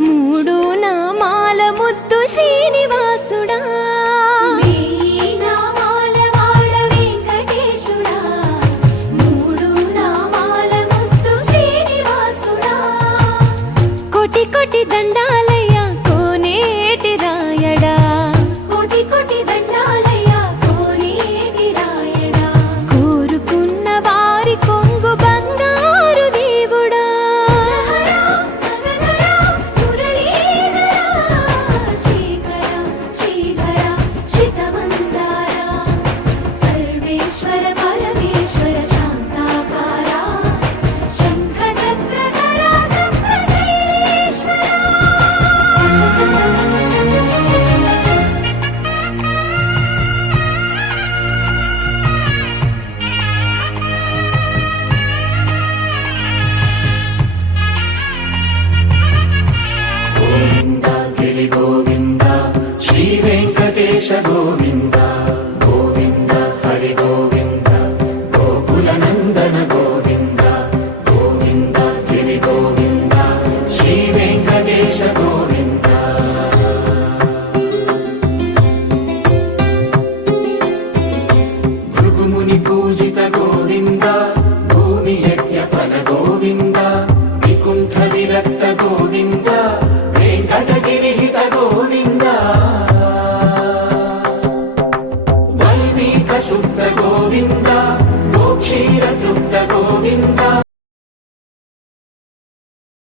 మూడు నామాల ముద్దు శ్రీనివాసుడా కోటి కోటి దండాలయ్యా కోనేటి రాయడా కోటి కోటి దండాలయ్యా కోనేటి రాయడా కోరుకున్న వారి కొంగు బంగారు దేవుడా సర్వేశ్వర పరమేశ్వర శాంతాకార శంఖ చక్రధర గోవింద గిరి గోవింద శ్రీ వెంకటేశ గోవింద గోవింద హరి గోవింద గోకుల నందన గోవింద గోవింద గిరి గోవింద శ్రీ వెంకటేశ గోవింద భృగుముని పూజిత గోవింద భూమి యజ్ఞ ఫల గోవింద వికుంఠ విరక్త గోవింద వెంకటగిరిహిత గోవింద వల్మీక శుద్ధ గోవింద గోక్షీర తృప్త గోవింద